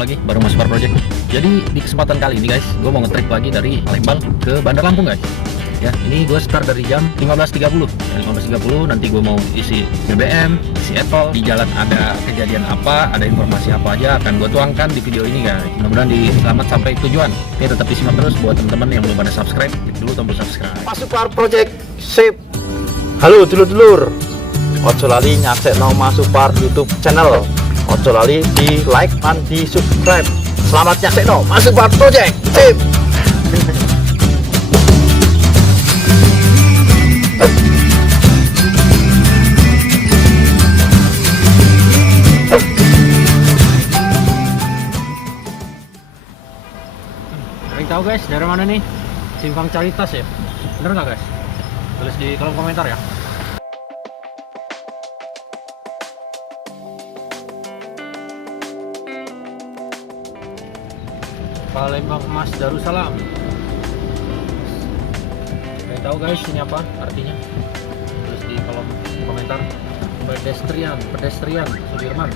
lagi baru Mas Super Project. Jadi di kesempatan kali ini guys, gue mau nge-trip lagi dari Palembang ke Bandar Lampung guys. Ya, ini gue start dari jam 15.30. Dari 15.30 nanti gue mau isi BBM, isi etol. Di jalan ada kejadian apa, ada informasi apa aja akan gue tuangkan di video ini guys. Mudah-mudahan selamat sampai tujuan. Oke, tetap disimak terus buat teman-teman yang belum pada subscribe, klik dulu tombol subscribe. Mas Super Project sip. Halo dulur-dulur. Ojo lali nyaksekno Mas Super YouTube channel. Ojo lali di like dan di subscribe. Selamat nyaksekno Mas Super Project sip. Tahu guys, dari mana nih? Simpang Caritas ya? Bener nggak guys? Tulis di kolom komentar ya. Palembang Emas Darussalam. Kalian tahu guys ini apa artinya? Tulis di kolom komentar. Pedestrian Sudirman.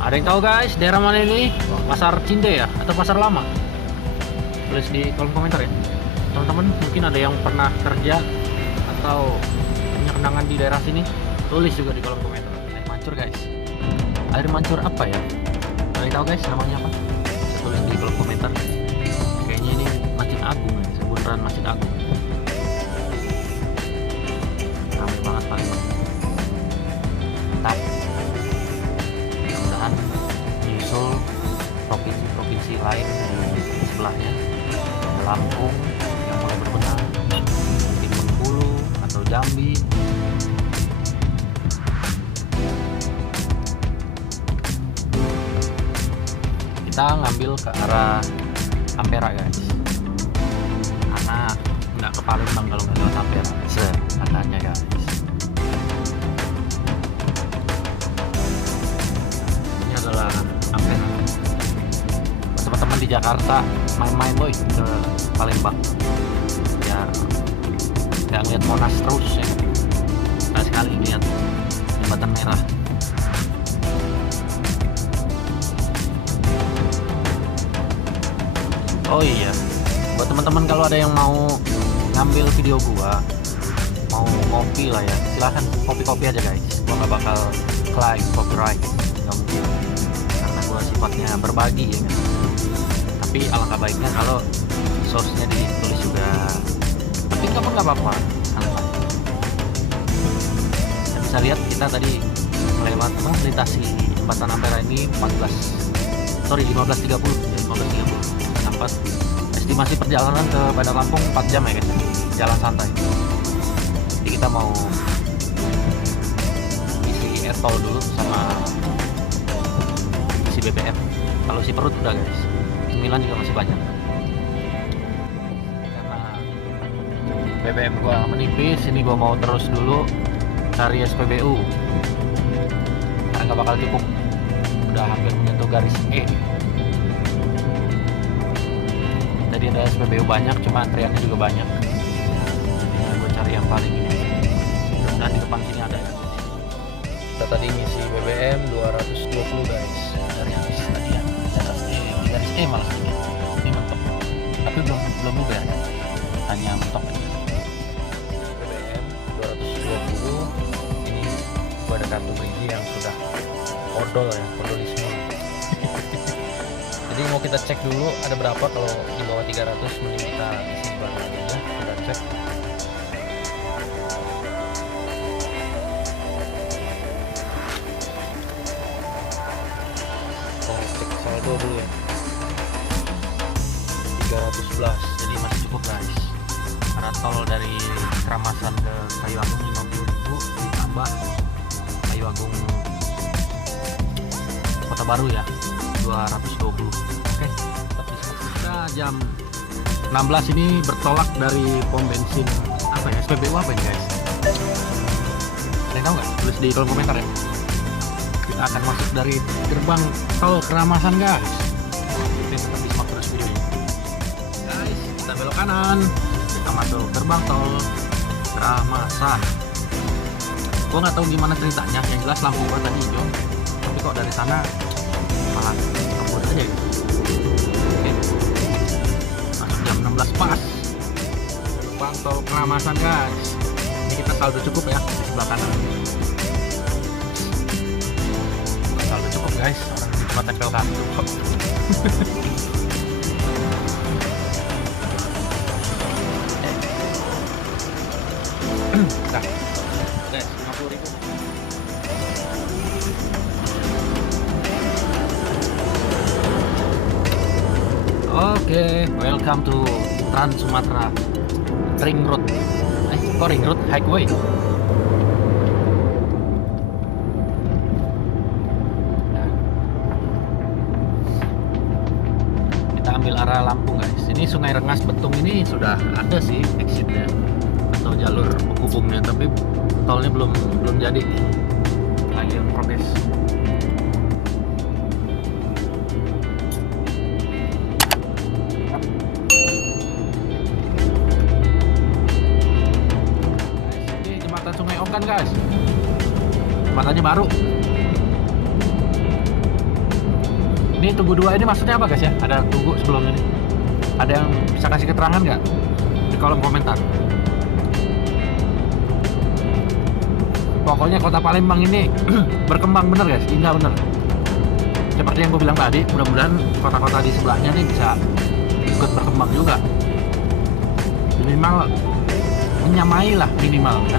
Ada yang tahu guys, daerah mana ini? Pasar Cinde ya? Atau pasar lama? Tulis di kolom komentar ya. Teman-teman mungkin ada yang pernah kerja atau punya kenangan di daerah sini, tulis juga di kolom komentar. Air mancur guys. Air mancur apa ya? Ada yang tahu guys namanya apa? Saya tulis di kolom komentar. Kayaknya ini Masjid Agung ya, bundaran Masjid Agung. Ramai banget Palembang. Mantap. Nyusul provinsi-provinsi lain di sebelahnya, Lampung yang mulai berbenah, mungkin Bengkulu atau Jambi. Kita ngambil ke arah Ampera guys, karena nggak ke Palembang kalau nggak lewat Ampera, katanya guys. Ini adalah Ampera. Teman-teman di Jakarta main-main boy ke Palembang biar nggak ngeliat Monas terus ya. Sekali lihat jembatan merah. Oh iya, buat teman-teman kalau ada yang mau ngambil video gua, mau ngopi lah ya, silahkan kopi-kopi aja guys. Gua nggak bakal claim copyright, nggak mungkin, karena gua sifatnya berbagi ya kan. Tapi alangkah baiknya kalau source-nya ditulis juga. Tapi kamu nggak apa-apa, santai. Kita bisa lihat kita tadi melintasi jembatan Ampera ini 15.30 sampai estimasi perjalanan ke Bandar Lampung 4 jam ya guys, jalan santai. Jadi kita mau isi etol dulu sama isi BBM. Kalau si perut udah guys, cemilan juga masih banyak. Karena BBM gua menipis, ini gua mau terus dulu cari SPBU. Karena nggak bakal cukup, udah hampir menyentuh garis E. Tadi ada SPBU banyak, cuma antriannya juga banyak. Nah, gue cari yang paling ini. Dan di depan sini ada ya. Kita tadi ngisi BBM 220 guys. Dari habis tadi ya. Di garis E malah ini. Ini mentok. Tapi belum juga ya. Hanya mentok aja. BBM 220. Ini gue ada kartu biji yang sudah odol ya, odolisme. Jadi mau kita cek dulu ada berapa. Kalau di bawah 300 mending kita isi baru aja. Kita cek. Kita cek saldo dulu ya. 311, jadi masih cukup guys. Karena tol dari Keramasan ke Kayu Agung 50.000 ditambah Kayu Agung Kota Baru ya 220. Oke, tapi kita jam 16 ini bertolak dari pom bensin apa ya, SPBU apa ini guys? Ada yang tahu nggak? Tulis di kolom komentar ya. Kita akan masuk dari gerbang tol Keramasan guys. Oke, tetap disimak terus videonya guys. Kita belok kanan, kita masuk gerbang tol Ramasan. Gua nggak tahu gimana ceritanya, yang jelas lampu gua tadi hijau, tapi kok dari sana malah kabut aja gitu. Oke, masuk jam 16 pas. Gerbang tol Ramasan guys. Ini kita saldo cukup ya di sebelah kanan. Saldo cukup guys, orang ini cuma tempel kartu kok. Nah, guys, 50.000. Oke, welcome to Trans Sumatera Ring Road. Kok Ring Road? Highway. Nah, kita ambil arah Lampung guys. Ini Sungai Rengas Betung ini sudah ada sih exitnya atau jalur penghubungnya, tapi tolnya belum jadi, lagi on progress. Ini jembatan Sungai Okan guys, jembatannya baru. Ini Tugu 2 ini maksudnya apa guys ya? Ada Tugu sebelum ini. Ada yang bisa kasih keterangan nggak di kolom komentar? Pokoknya kota Palembang ini berkembang bener guys, indah bener. Seperti yang gue bilang tadi, mudah-mudahan kota-kota di sebelahnya nih bisa ikut berkembang juga. Minimal menyamai lah, minimal kan.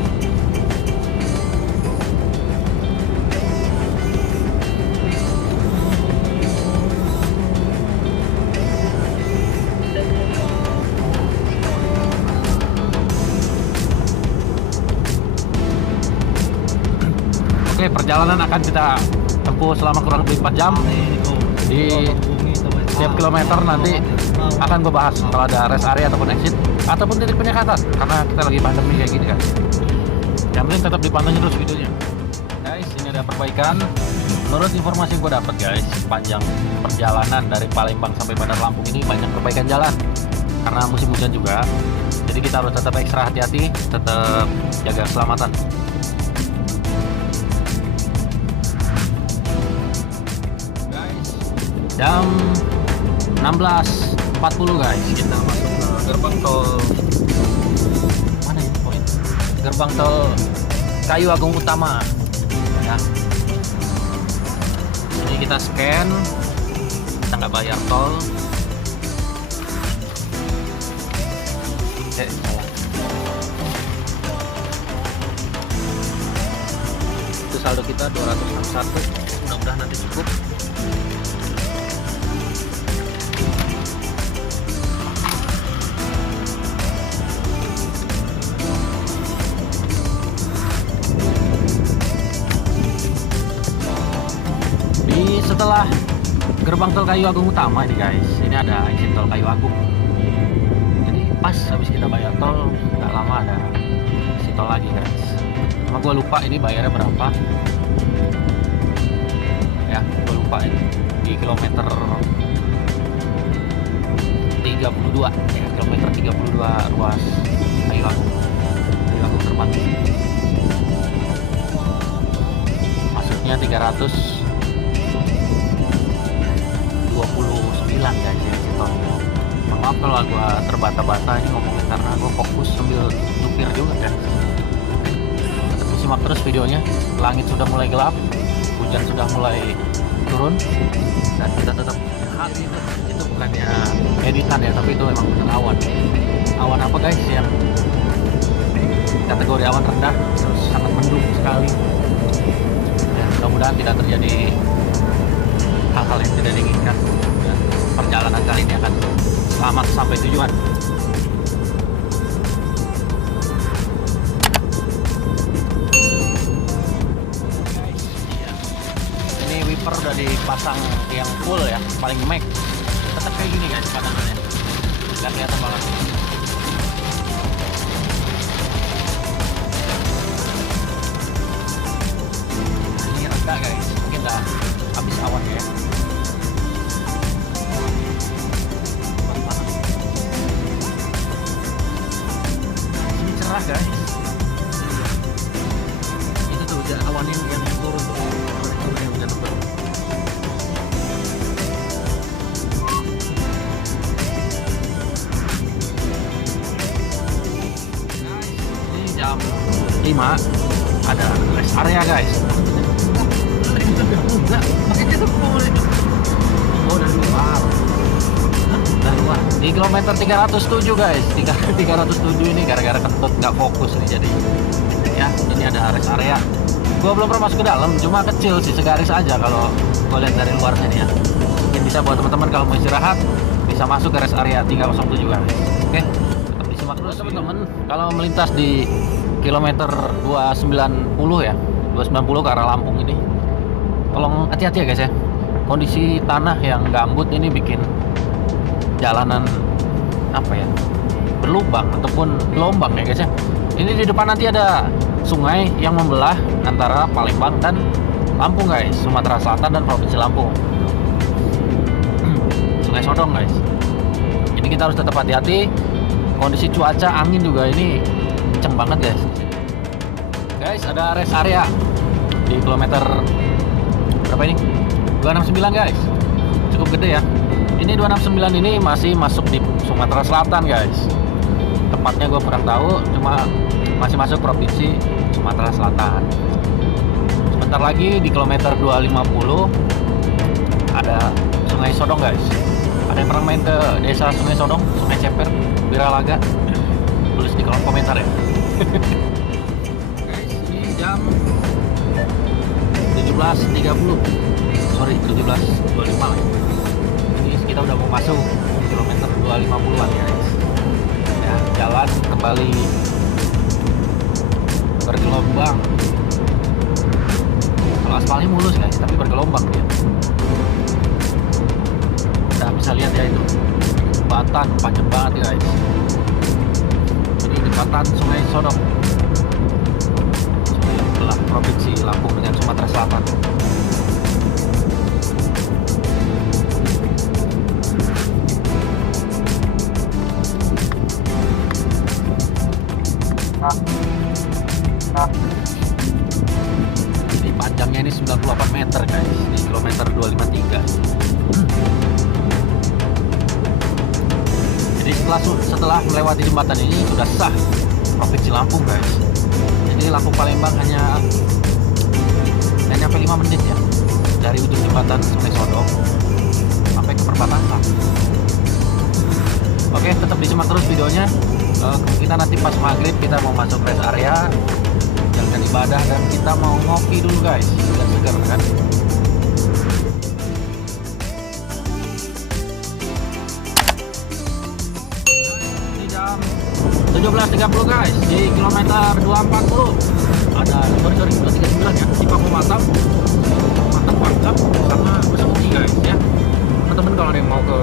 Oke, perjalanan akan kita tempuh selama kurang lebih 4 jam. Di setiap kilometer nanti akan gue bahas kalau ada rest area ataupun exit ataupun titik penyekatan, karena kita lagi pandemi kayak gini kan. Yang penting tetap dipantau terus videonya. Guys, ini ada perbaikan. Menurut informasi yang gue dapat guys, sepanjang perjalanan dari Palembang sampai Bandar Lampung ini banyak perbaikan jalan karena musim hujan juga. Jadi kita harus tetap ekstra hati-hati, tetap jaga keselamatan. Jam 16.40 guys, kita masuk ke gerbang tol mana ini poin? Gerbang tol Kayu Agung Utama ya. Ini kita scan, kita nggak bayar tol. Salah. Itu saldo kita 261, mudah-mudahan nanti cukup. Setelah gerbang tol Kayu Agung Utama ini guys, ini ada exit tol Kayu Agung. Jadi pas habis kita bayar tol, nggak lama ada exit tol lagi guys. Cuma gue lupa ini bayarnya berapa. Ya, gue lupa ini di kilometer 32 ya, kilometer 32 ruas Kayu Agung. Kayu Agung terpadu. Masuknya 329 guys ya gitu. Maaf kalau gua terbata-bata ini ngomongin karena gua fokus sambil nyupir juga kan. Tapi simak terus videonya. Langit sudah mulai gelap, hujan sudah mulai turun, dan kita tetap hati itu bukannya editan ya, tapi itu memang benar awan. Awan apa guys yang kategori awan rendah, terus sangat mendung sekali. Dan mudah-mudahan tidak terjadi hal-hal yang tidak diinginkan. Dan perjalanan kali ini akan selamat sampai tujuan. Guys, ya. Ini wiper udah dipasang yang full ya, paling max. Tetap kayak gini guys pandangannya, nggak kelihatan banget. Ini reda guys, mungkin udah habis awan ya. Ini cerah guys. ada rest area guys. Enggak, makanya tuh oh dari luar. Dari luar. Di kilometer 307 guys. 307 ini gara-gara kentut nggak fokus nih jadi. Ya, ini ada rest area. Gua belum pernah masuk ke dalam, cuma kecil sih, segaris aja kalau gua lihat dari luar sini ya. Mungkin bisa buat teman-teman kalau mau istirahat bisa masuk ke rest area 307 guys. Oke, tetap disimak terus teman-teman. Kalau melintas di kilometer 290 ya, 290 ke arah Lampung ini, tolong hati-hati ya guys ya. Kondisi tanah yang gambut ini bikin jalanan apa ya, berlubang ataupun gelombang ya guys ya. Ini di depan nanti ada sungai yang membelah antara Palembang dan Lampung guys, Sumatera Selatan dan Provinsi Lampung. Sungai Sodong guys. Ini kita harus tetap hati-hati. Kondisi cuaca, angin juga ini kenceng banget guys. Guys, ada rest area di kilometer berapa ini? 269 guys. Cukup gede ya. Ini 269 ini masih masuk di Sumatera Selatan guys. Tepatnya gue kurang tahu, cuma masih masuk provinsi Sumatera Selatan. Sebentar lagi di kilometer 250 ada Sungai Sodong guys. Ada yang pernah main ke desa Sungai Sodong, Sungai Ceper, Wiralaga? Tulis di kolom komentar ya. Guys, ini jam 17.30. Sorry, 17.25 lah. Ini kita udah mau masuk kilometer 250-an ya guys. Ya, jalan kembali bergelombang. Kalau aspalnya mulus guys, tapi bergelombang dia. Kita bisa lihat ya itu jembatan panjang banget ya guys. Ini jembatan Sungai Sodong, sungai yang belah provinsi Lampung dengan Sumatera Selatan. Ini panjangnya ini 98 meter guys, di kilometer 253. Jadi setelah melewati jembatan ini sudah sah provinsi Lampung guys. Jadi Lampung Palembang hanya nyampe 5 menit ya dari ujung jembatan Sungai Sodong sampai ke perbatasan. Oke, tetap disimak terus videonya. Kita nanti pas maghrib kita mau masuk rest area, jalankan ibadah, dan kita mau ngopi dulu guys, biar segar kan. Ini jam 17.30 guys, di kilometer 240 ada, sorry 239 ya, di Paku Mantap Pangkep sama Besuki guys ya. Teman-teman kalau ada yang mau ke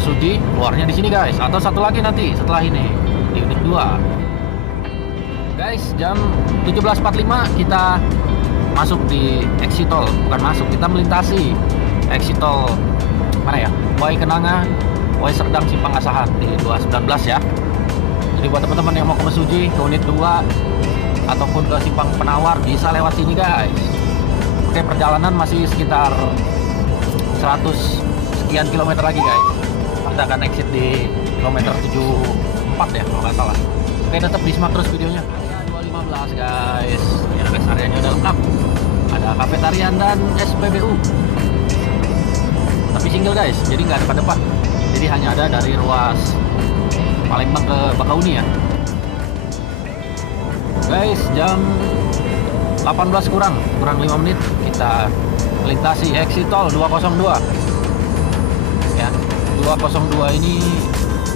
Suji, keluarnya di sini guys, atau satu lagi nanti setelah ini di unit 2 guys. Jam 17.45 kita masuk di exit tol, bukan masuk, kita melintasi exit tol mana ya, Wai Kenanga, Wai Serdang, Simpang Asahan di 219 ya. Jadi buat teman-teman yang mau ke Mesuji, ke unit 2 ataupun ke Simpang Penawar bisa lewat sini guys. Oke, perjalanan masih sekitar 100 sekian kilometer lagi guys. Kita akan exit di kilometer 74 ya kalau nggak salah. Oke, tetap disimak terus videonya. 215 guys, ya rest areanya udah lengkap, ada kafetarian dan SPBU, tapi single guys, jadi nggak ada depan, jadi hanya ada dari ruas Palembang ke Bakauni ya guys. Jam 18 kurang 5 menit kita melintasi exit tol 202 ya. 202 ini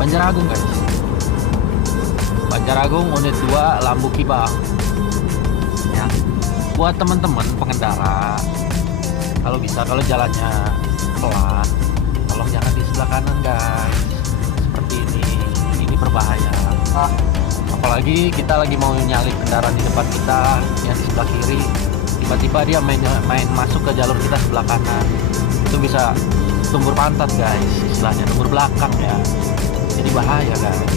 Banjaragung guys, Banjaragung unit 2 Lambu Kibang ya. Buat teman-teman pengendara, kalau bisa, kalau jalannya pelan, tolong jangan di sebelah kanan guys, seperti ini berbahaya. Apalagi kita lagi mau nyalip kendaraan di depan kita yang di sebelah kiri, tiba-tiba dia main masuk ke jalur kita sebelah kanan, itu bisa tumbur pantat guys, istilahnya tumbur belakang ya, jadi bahaya guys.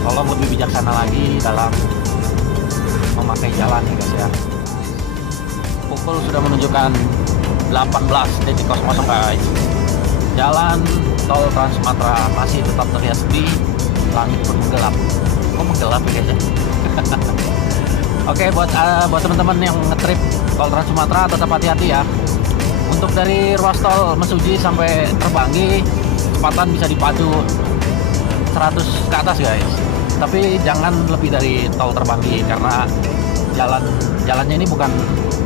Tolong lebih bijaksana lagi dalam memakai jalan ya guys ya. Pukul sudah menunjukkan 18.00 guys. Jalan tol Trans Sumatera masih tetap terlihat sepi, langit pun menggelap. Kok menggelap ya guys ya? Oke, buat teman-teman yang ngetrip tol Trans Sumatera tetap hati-hati ya. Untuk dari ruas tol Mesuji sampai Terbanggi kecepatan bisa dipadu 100 ke atas guys. Tapi jangan lebih dari tol Terbanggi karena jalannya ini bukan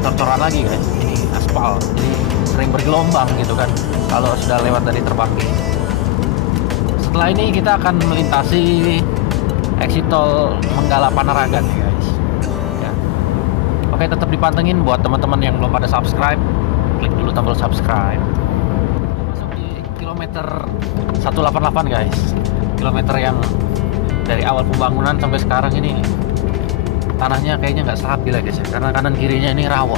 cor-coran lagi guys. Ini aspal, jadi sering bergelombang gitu kan kalau sudah lewat dari Terbanggi. Setelah ini kita akan melintasi exit tol Menggala Panaragan ya guys. Ya. Oke, tetap dipantengin buat teman-teman yang belum pada subscribe. Klik dulu tombol subscribe. Masuk di kilometer 188 guys. Kilometer yang dari awal pembangunan sampai sekarang ini tanahnya kayaknya nggak stabil ya guys ya. Karena kanan kirinya ini rawa.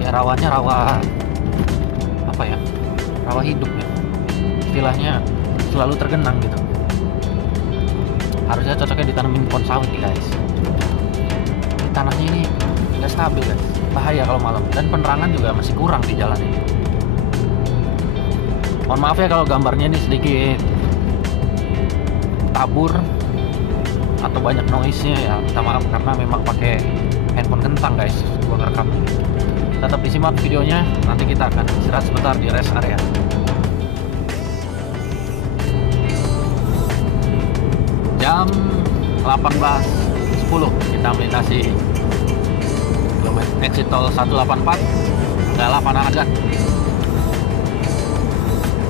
Ya rawanya rawa apa ya? Rawa hidup ya. Istilahnya selalu tergenang gitu. Harusnya cocoknya ditanamin pohon sawit nih guys. Tanahnya ini nggak stabil guys. Bahaya kalau malam, dan penerangan juga masih kurang di jalan ini. Mohon maaf ya kalau gambarnya ini sedikit tabur atau banyak noise-nya ya, minta maaf karena memang pakai handphone kentang guys gua ngerekam. Tetap disimak videonya, nanti kita akan istirahat sebentar di rest area. Jam 18.10 kita melintasi exit tol 184 Menggala Panaragan.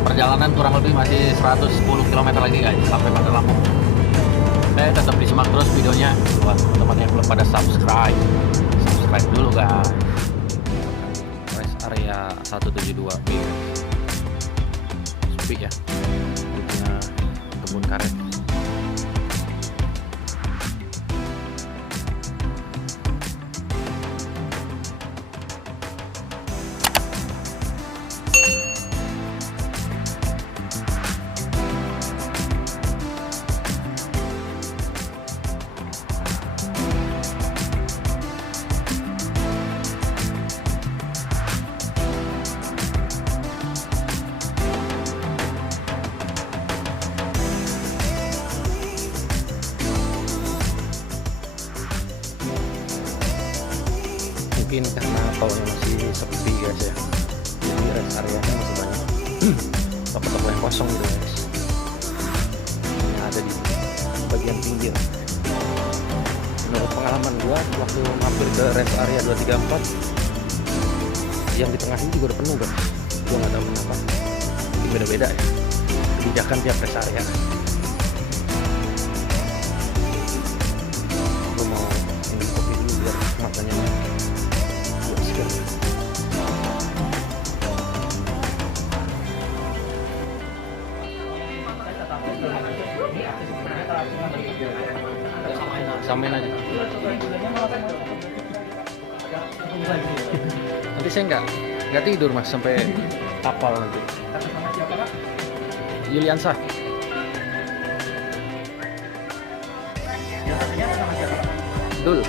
Perjalanan kurang lebih masih 110 km lagi guys sampai Bandar Lampung. Tetap disimak terus videonya buat teman-teman yang belum pada subscribe dulu guys. Rest area 172B sepi ya, punya kebun karet. Mungkin karena tolnya masih sepi guys ya, jadi rest area-nya masih banyak toko-toko yang kosong gitu guys, yang ada di bagian pinggir. Menurut pengalaman gua waktu mampir ke rest area 234 yang di tengah ini juga udah penuh guys. Gua nggak tahu kenapa, ini beda-beda ya kebijakan tiap rest area. Gua mau minum kopi dulu biar matanya samain aja. Nanti saya nggak tidur mas sampai hafal nanti. Yuliansa. Dul.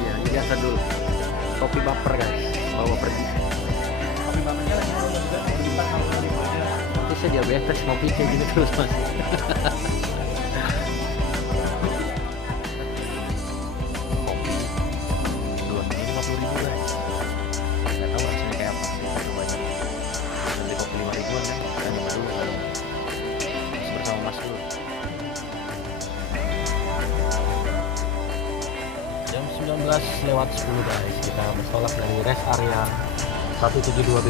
Iya, Yuliansa dul. Kopi baper guys, bawa pergi. Nanti saya diabetes ngopi kayak gini terus mas. Jam 19:10 guys, kita bertolak dari rest area 172B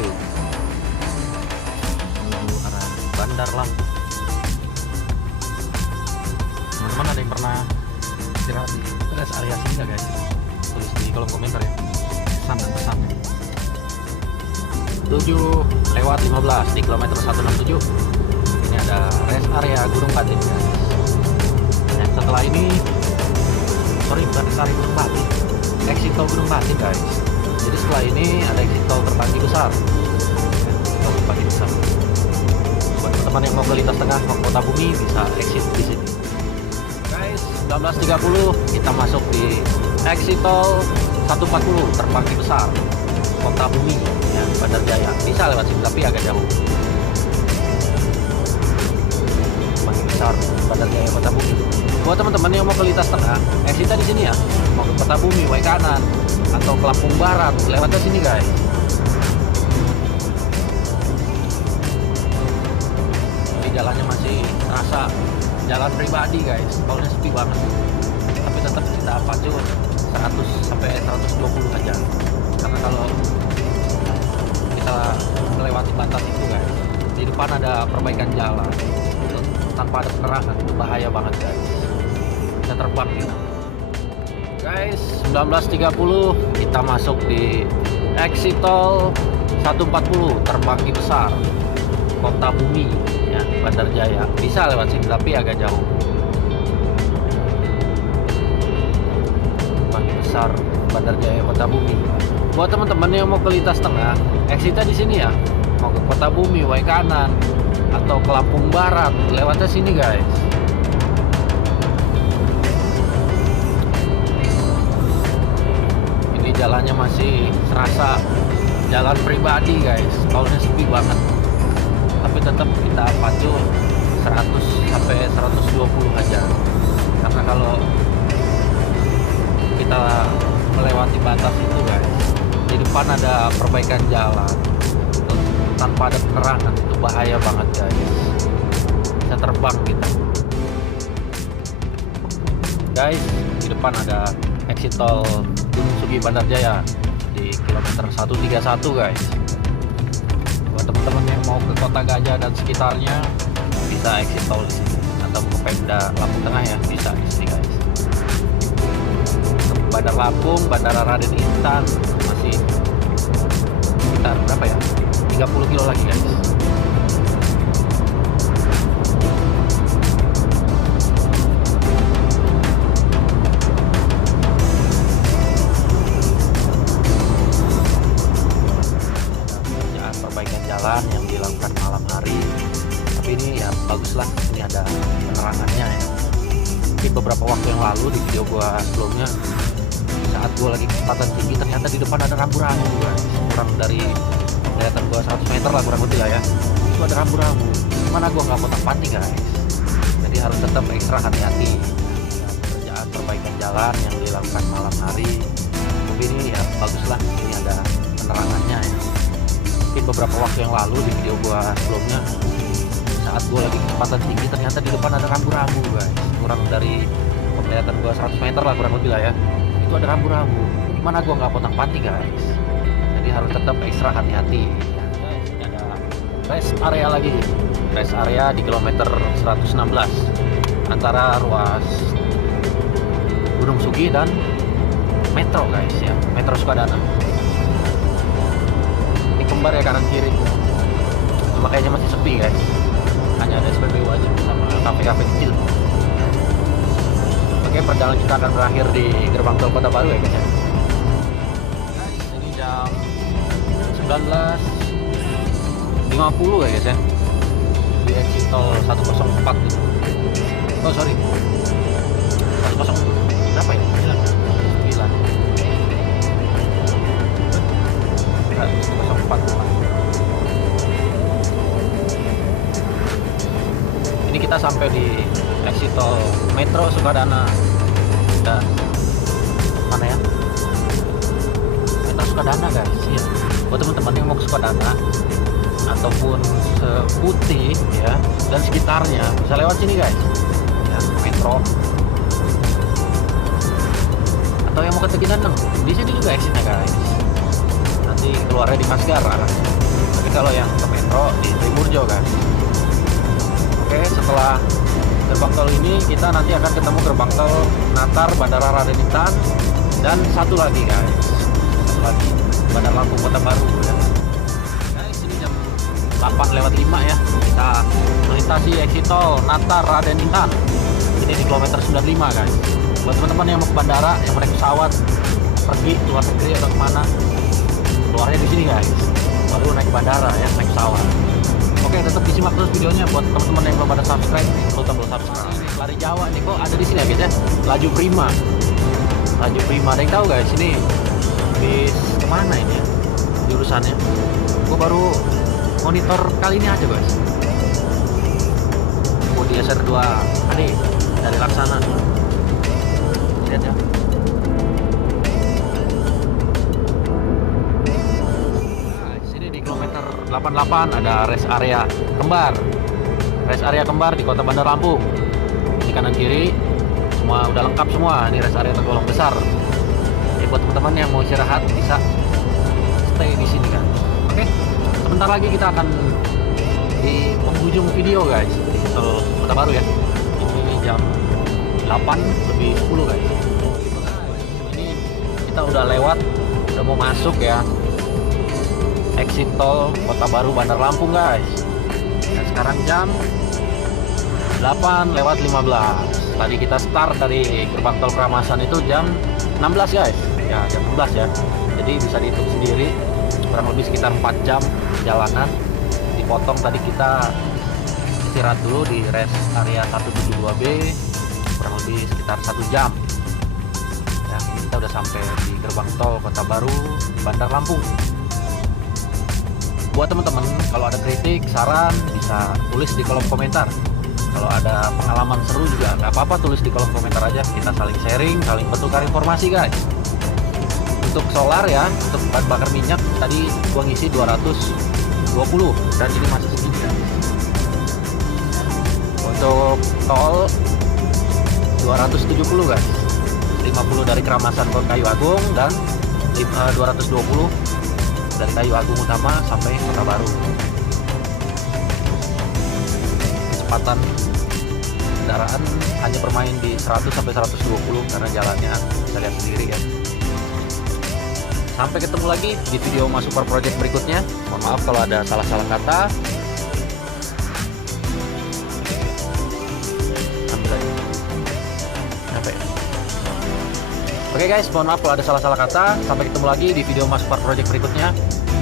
menuju arah Bandar Lampung. Teman-teman ada yang pernah istirahat di rest area sini nggak guys? Tulis di kolom komentar ya, pesan dan pesannya. 7:15 di kilometer 167 ini ada rest area Gunung Batin guys. Nah, setelah ini bukan rest area Gunung Batin, exit tol Gunung Batin guys. Jadi setelah ini ada exit tol Terbanggi besar, tol Terbanggi besar. Buat teman-teman yang mau ke lintas tengah ke Kota Bumi bisa exit di sini guys. 19:30 kita masuk di exit tol 140 Terbanggi besar Kota Bumi ya, Bandar Jaya. Bisa lewat sini tapi agak jauh. Terbanggi besar Bandar Jaya Kota Bumi. Buat teman-teman yang mau ke lintas tengah, exitnya di sini ya. Mau ke Kota Bumi, way kanan, atau ke Lampung Barat, lewatnya sini guys. Ini jalannya masih terasa jalan pribadi guys, tolnya sepi banget. Tapi tetap kita pacu 100 sampai 120 aja. Karena kalau kita melewati batas itu guys, di depan ada perbaikan jalan tanpa ada penerangan, itu bahaya banget guys. Kita terbang kita guys. 19.30 kita masuk di exit tol 140 Terbanggi Besar Kota Bumi ya, Bandar Jaya. Bisa lewat sini tapi agak jauh. Terbanggi Besar Bandar Jaya Kota Bumi. Buat teman-teman yang mau ke lintas tengah, exitnya di sini ya. Mau ke Kota Bumi, way kanan, atau ke Lampung Barat, lewatnya sini guys. Ini jalannya masih serasa jalan pribadi guys, tolnya sepi banget. Tapi tetap kita pacu 100 sampai 120 aja. Karena kalau kita melewati batas itu guys, di depan ada perbaikan jalan tanpa ada penerangan, itu bahaya banget guys. Bisa terbang kita guys. Di depan ada exit tol Gunung Sugi Bandar Jaya di kilometer 131 guys. Buat teman-teman yang mau ke Kota Gajah dan sekitarnya, bisa exit tol di sini, atau ke Pemda Lampung Tengah ya, bisa di sini guys. Bandar Lampung, Bandara Raden Intan masih sekitar berapa ya, 30 kilo lagi guys. Perbaikan jalan yang dilakukan malam hari, tapi ini ya baguslah, ini ada penerangannya ya. Mungkin beberapa waktu yang lalu di video gua sebelumnya, saat gua lagi kecepatan tinggi, ternyata di depan ada rambu-rambu guys. Kurang dari kelihatan gua 100 meter lah kurang lebih lah ya, itu ada rambu-rambu. Mana gua nggak kotak panting guys, jadi harus tetap ekstra hati-hati. Pekerjaan perbaikan jalan yang dilakukan malam hari, tapi ini ya baguslah, ini ada penerangannya ya. Mungkin beberapa waktu yang lalu di video gua sebelumnya, saat gua lagi kecepatan tinggi, ternyata di depan ada rambu-rambu guys. Kurang dari kelihatan gua 100 meter lah kurang lebih lah ya, itu ada rambu-rambu. Mana gua nggak potong panting guys, jadi harus tetap ekstra hati-hati. Ini ada rest area lagi, rest area di kilometer 116 antara ruas Gunung Sugi dan Metro guys ya, Metro Sukadana. Ini kembar ya, kanan kiri, makanya masih sepi guys, hanya ada SPBU aja sama kafe-kafe kecil. Oke, perjalanan kita akan berakhir di gerbang tol Kota Baru ya guys ya. Ini jam 19.50 ya guys ya, di exit tol 104 gitu. Oh sorry, 100 berapa ya? 104. Ini kita sampai di exit tol Metro Sukadana. Dan mana ya? Metro Sukadana guys ya. Buat teman-teman yang mau ke Sukadana ataupun Seputih ya dan sekitarnya, bisa lewat sini guys ya, Metro. Atau yang mau ke Teginan, di sini juga exitnya guys. Nanti keluarnya di Masgar arahnya. Tapi kalau yang ke Metro di Timurjo kan. Oke, setelah gerbang tol ini kita nanti akan ketemu gerbang tol Natar Bandara Raden Intan, dan satu lagi guys, satu lagi Bandar Lampung Kota Baru ya. Guys, ini jam 8:05 ya, kita melintasi exit tol Natar Raden Intan. Ini di kilometer 95 guys. Buat teman-teman yang mau ke bandara, yang naik pesawat pergi luar negeri atau kemana, keluarnya di sini guys, baru naik bandara ya, naik pesawat. Oke, tetap disimak terus videonya. Buat teman-teman yang belum pada subscribe, klik tombol subscribe. Lari Jawa nih kok ada di sini ya guys ya, Laju Prima. Laju Prima, ada yang tahu guys ini bis kemana ini ya jurusannya? Gue baru monitor kali ini aja guys. Mau di SR2 HD dari Laksana. Lihat ya. Nah, sini di kilometer 88 ada rest area kembar. Rest area kembar di Kota Bandar Lampung. Di kanan kiri semua udah lengkap semua. Ini rest area tergolong besar. Jadi buat teman-teman yang mau istirahat bisa stay di sini kan. Oke. Sebentar lagi kita akan di penghujung video guys di tol Kota Baru ya. Ini jam 8:10 guys. Ini kita udah lewat, udah mau masuk ya exit tol Kota Baru Bandar Lampung guys. Dan sekarang jam 8:15. Tadi kita start dari gerbang tol Keramasan itu jam 16 guys. Ya jam 16 ya. Jadi bisa dihitung sendiri kurang lebih sekitar 4 jam perjalanan. Dipotong tadi kita istirahat dulu di rest area 172B kurang lebih sekitar 1 jam ya. Kita udah sampai di gerbang tol Kota Baru Bandar Lampung. Buat teman-teman kalau ada kritik, saran bisa tulis di kolom komentar. Kalau ada pengalaman seru juga nggak apa-apa, tulis di kolom komentar aja. Kita saling sharing, saling bertukar informasi guys. Untuk solar ya, untuk bahan bakar minyak tadi gua ngisi 220 dan ini masih segini ya. Untuk tol 270 guys, 50 dari Keramasan ke Kayu Agung dan 220 dari Kayu Agung Utama sampai Kota Baru. Kecepatan kendaraan hanya bermain di 100 sampai 120 karena jalannya bisa lihat sendiri ya. Sampai ketemu lagi di video Mas Super Project berikutnya. Mohon maaf kalau ada salah-salah kata. Oke guys, mohon maaf kalau ada salah-salah kata. Sampai ketemu lagi di video Mas Super Project berikutnya.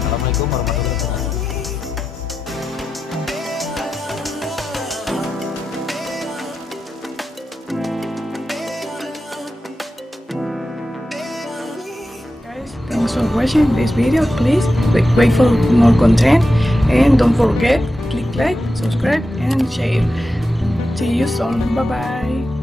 Assalamualaikum warahmatullahi wabarakatuh. Thanks for watching this video. Please wait for more content and don't forget click like, subscribe and share. See you soon. Bye bye.